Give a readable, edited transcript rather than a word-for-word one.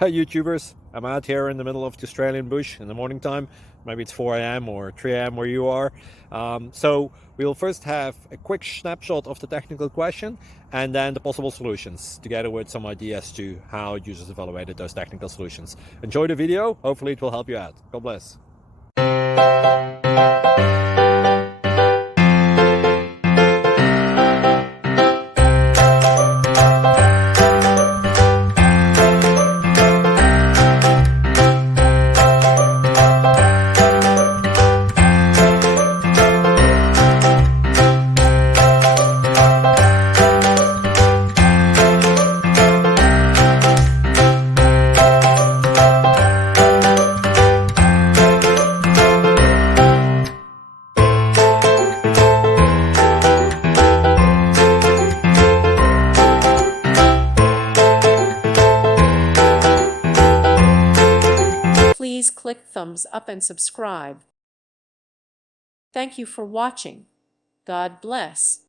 Hi YouTubers, I'm out here in the middle of the Australian bush in the morning time. Maybe it's 4 a.m. or 3 a.m. where you are. So we'll first have a quick snapshot of the technical question and then the possible solutions, together with some ideas to how users evaluated those technical solutions. Enjoy the video, hopefully it will help you out. God bless. Please click thumbs up and subscribe. Thank you for watching. God bless.